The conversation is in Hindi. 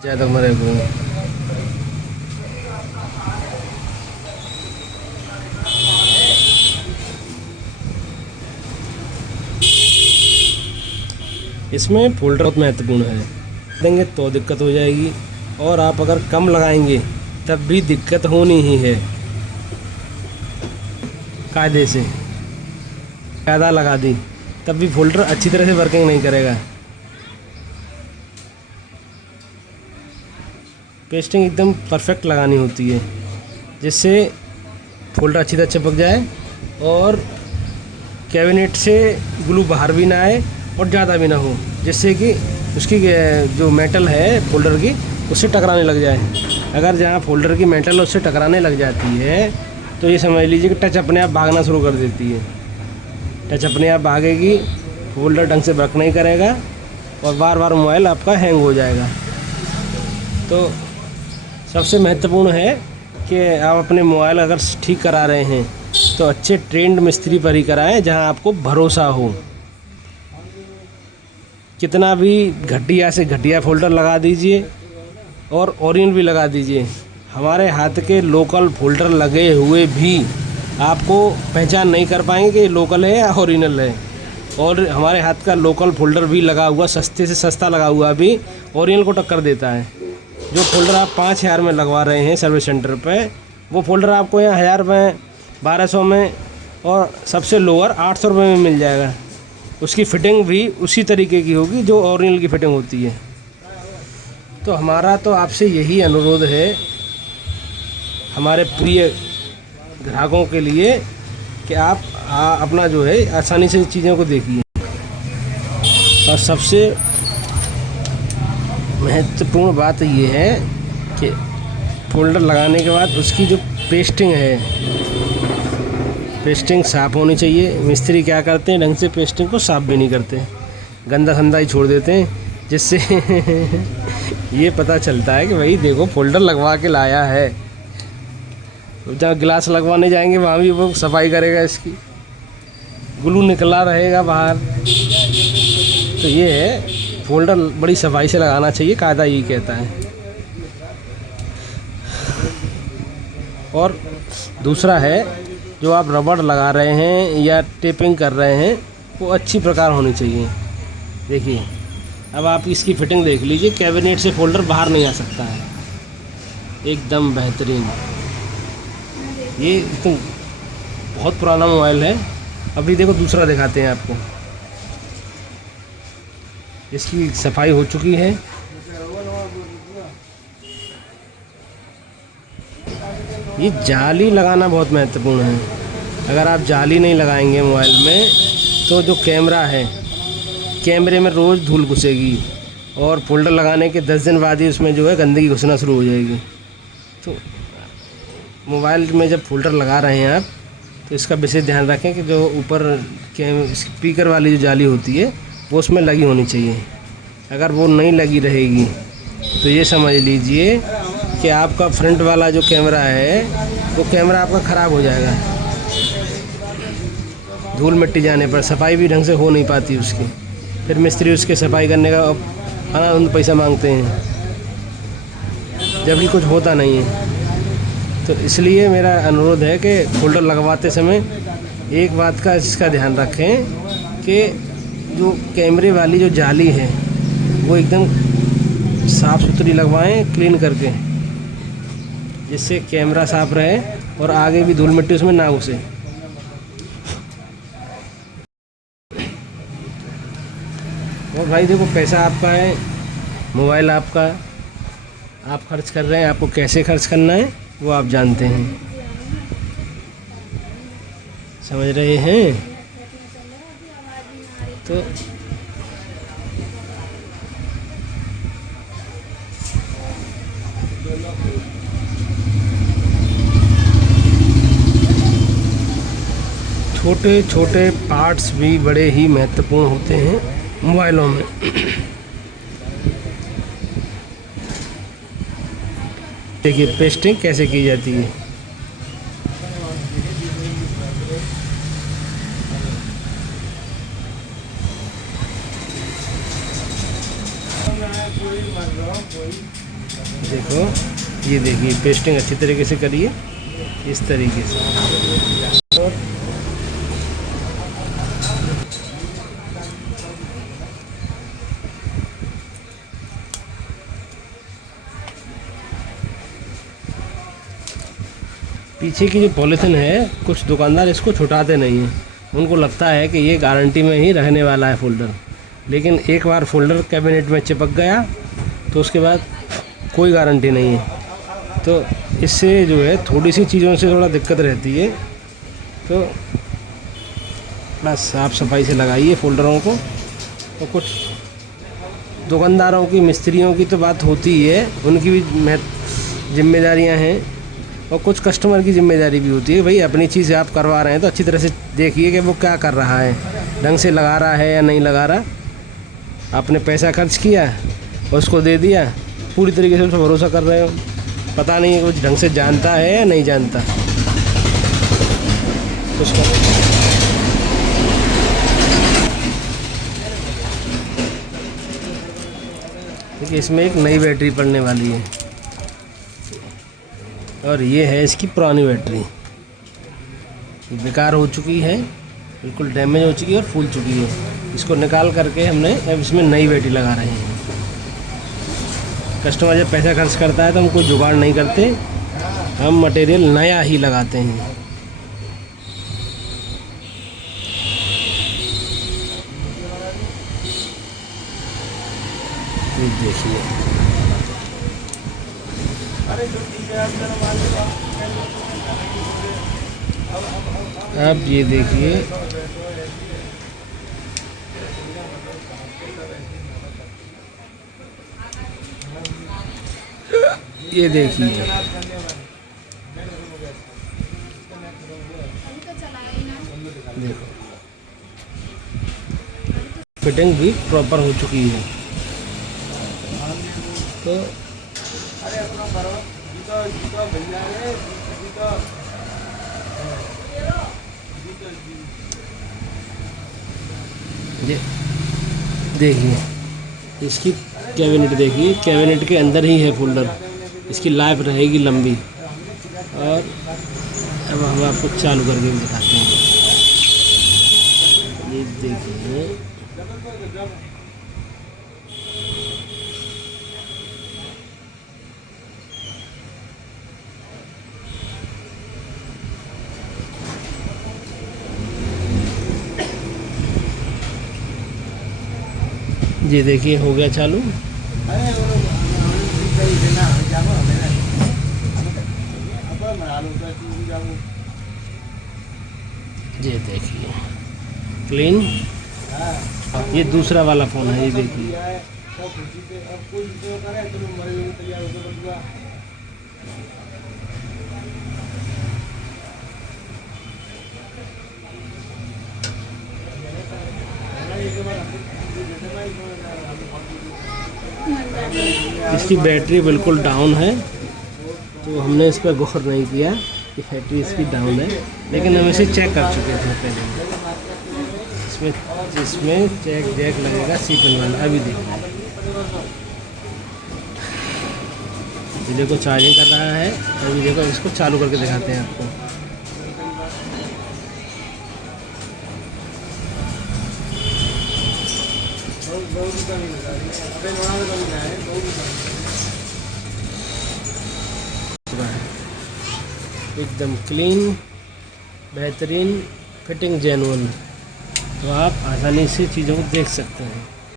ज़्यादा मरे हुए हैं। इसमें फोल्डर बहुत महत्वपूर्ण है, देंगे तो दिक्कत हो जाएगी, और आप अगर कम लगाएंगे तब भी दिक्कत होनी ही है। कायदे से ज़्यादा लगा दी तब भी फोल्डर अच्छी तरह से वर्किंग नहीं करेगा। पेस्टिंग एकदम परफेक्ट लगानी होती है, जिससे फोल्डर अच्छी तरह चिपक जाए और कैबिनेट से ग्लू बाहर भी ना आए और ज़्यादा भी ना हो, जिससे कि उसकी जो मेटल है फोल्डर की उससे टकराने लग जाए। अगर जहाँ फोल्डर की मेटल उससे टकराने लग जाती है तो ये समझ लीजिए कि टच अपने आप भागना शुरू कर देती है। टच अपने आप भागेगी, फोल्डर ढंग से वर्क नहीं करेगा और बार बार मोबाइल आपका हैंग हो जाएगा। तो सबसे महत्वपूर्ण है कि आप अपने मोबाइल अगर ठीक करा रहे हैं तो अच्छे ट्रेंड मिस्त्री पर ही कराएं, जहां आपको भरोसा हो। कितना भी घटिया से घटिया फोल्डर लगा दीजिए और ओरिजिनल भी लगा दीजिए, हमारे हाथ के लोकल फोल्डर लगे हुए भी आपको पहचान नहीं कर पाएंगे कि लोकल है या ओरिजिनल है। और हमारे हाथ का लोकल फोल्डर भी लगा हुआ, सस्ते से सस्ता लगा हुआ भी ओरिजिनल को टक्कर देता है। जो फोल्डर आप 5,000 में लगवा रहे हैं सर्विस सेंटर पे, वो फोल्डर आपको यहाँ 1,000 में, 1,200 में और सबसे लोअर 800 रुपये में मिल जाएगा। उसकी फ़िटिंग भी उसी तरीके की होगी जो ओरिजिनल की फ़िटिंग होती है। तो हमारा तो आपसे यही अनुरोध है हमारे प्रिय ग्राहकों के लिए कि आप अपना जो है आसानी से चीज़ों को देखिए। और सबसे महत्वपूर्ण बात ये है कि फोल्डर लगाने के बाद उसकी जो पेस्टिंग है, पेस्टिंग साफ़ होनी चाहिए। मिस्त्री क्या करते हैं, ढंग से पेस्टिंग को साफ़ भी नहीं करते, गंदा संदा ही छोड़ देते हैं, जिससे ये पता चलता है कि भाई देखो फोल्डर लगवा के लाया है। जहाँ गिलास लगवाने जाएंगे वहाँ भी वो सफाई करेगा, इसकी ग्लू निकला रहेगा बाहर। तो ये है, फोल्डर बड़ी सफाई से लगाना चाहिए, कायदा यही कहता है। और दूसरा है, जो आप रबड़ लगा रहे हैं या टेपिंग कर रहे हैं वो अच्छी प्रकार होनी चाहिए। देखिए अब आप इसकी फ़िटिंग देख लीजिए, कैबिनेट से फोल्डर बाहर नहीं आ सकता है, एकदम बेहतरीन। ये तो बहुत पुराना मोबाइल है। अभी देखो दूसरा दिखाते हैं आपको, इसकी सफाई हो चुकी है। ये जाली लगाना बहुत महत्वपूर्ण है। अगर आप जाली नहीं लगाएंगे मोबाइल में तो जो कैमरा है, कैमरे में रोज़ धूल घुसेगी और फोल्डर लगाने के 10 दिन बाद ही उसमें जो है गंदगी घुसना शुरू हो जाएगी। तो मोबाइल में जब फोल्डर लगा रहे हैं आप तो इसका विशेष ध्यान रखें कि जो ऊपर स्पीकर वाली जो जाली होती है वो उसमें लगी होनी चाहिए। अगर वो नहीं लगी रहेगी तो ये समझ लीजिए कि आपका फ्रंट वाला जो कैमरा है वो कैमरा आपका ख़राब हो जाएगा। धूल मिट्टी जाने पर सफाई भी ढंग से हो नहीं पाती उसकी, फिर मिस्त्री उसके सफाई करने का अनाउंस पैसा मांगते हैं, जबकि कुछ होता नहीं है। तो इसलिए मेरा अनुरोध है कि फोल्डर लगवाते समय एक बात का इसका ध्यान रखें कि जो कैमरे वाली जो जाली है वो एकदम साफ़ सुथरी लगवाएं, क्लीन करके, जिससे कैमरा साफ़ रहे और आगे भी धूल मिट्टी उसमें ना घुसे। और भाई देखो, पैसा आपका है, मोबाइल आपका, आप खर्च कर रहे हैं, आपको कैसे खर्च करना है वो आप जानते हैं, समझ रहे हैं। तो छोटे छोटे पार्ट्स भी बड़े ही महत्वपूर्ण होते हैं मोबाइलों में। देखिए पेस्टिंग कैसे की जाती है। देखो, ये देखिए पेस्टिंग अच्छी तरीके से करिए इस तरीके से। और पीछे की जो पॉलीथिन है, कुछ दुकानदार इसको छुटाते नहीं हैं। उनको लगता है कि ये गारंटी में ही रहने वाला है फ़ोल्डर, लेकिन एक बार फ़ोल्डर कैबिनेट में चिपक गया तो उसके बाद कोई गारंटी नहीं है। तो इससे जो है थोड़ी सी चीज़ों से थोड़ा दिक्कत रहती है, तो बस साफ़ सफाई से लगाइए फ़ोल्डरों को। तो कुछ दुकानदारों की, मिस्त्रियों की तो बात होती ही है, उनकी भी जिम्मेदारियां हैं, और कुछ कस्टमर की जिम्मेदारी भी होती है। भाई अपनी चीज़ आप करवा रहे हैं तो अच्छी तरह से देखिए कि वो क्या कर रहा है, ढंग से लगा रहा है या नहीं लगा रहा। आपने पैसा खर्च किया और उसको दे दिया, पूरी तरीके से उस पर भरोसा कर रहे हो, पता नहीं है कुछ ढंग से जानता है या नहीं जानता कुछ कर। देखिए इसमें एक नई बैटरी पड़ने वाली है, और ये है इसकी पुरानी बैटरी, बेकार हो चुकी है, बिल्कुल डैमेज हो चुकी है और फूल चुकी है। इसको निकाल करके हमने अब इसमें नई बैटरी लगा रहे हैं। कस्टमर जब पैसा खर्च करता है तो हम कोई जुगाड़ नहीं करते, हम मटेरियल नया ही लगाते हैं। देखिए अब ये देखिए, ये देखिए देखो, फिटिंग भी प्रॉपर हो चुकी है। तो देखिए इसकी कैबिनेट, देखिए कैबिनेट के अंदर ही है फ़ोल्डर, इसकी लाइफ रहेगी लंबी। और अब हम आपको चालू करके भी दिखाते हैं। ये देखिए ये देखिए हो गया चालू। ये देखिए क्लीन। ये दूसरा वाला फ़ोन है, ये देखिए इसकी बैटरी बिल्कुल डाउन है, तो हमने इस पर गौर नहीं किया कि बैटरी इसकी डाउन है, लेकिन हम इसे चेक कर चुके थे पहले। इसमें जिसमें चेक जैक लगेगा C-पिन वाला, अभी देखिए ये देखो चार्जिंग कर रहा है। अभी देखो इसको चालू करके दिखाते हैं आपको। एकदम क्लीन, बेहतरीन, फिटिंग जेन्युइन, तो आप आसानी से चीज़ों को देख सकते हैं।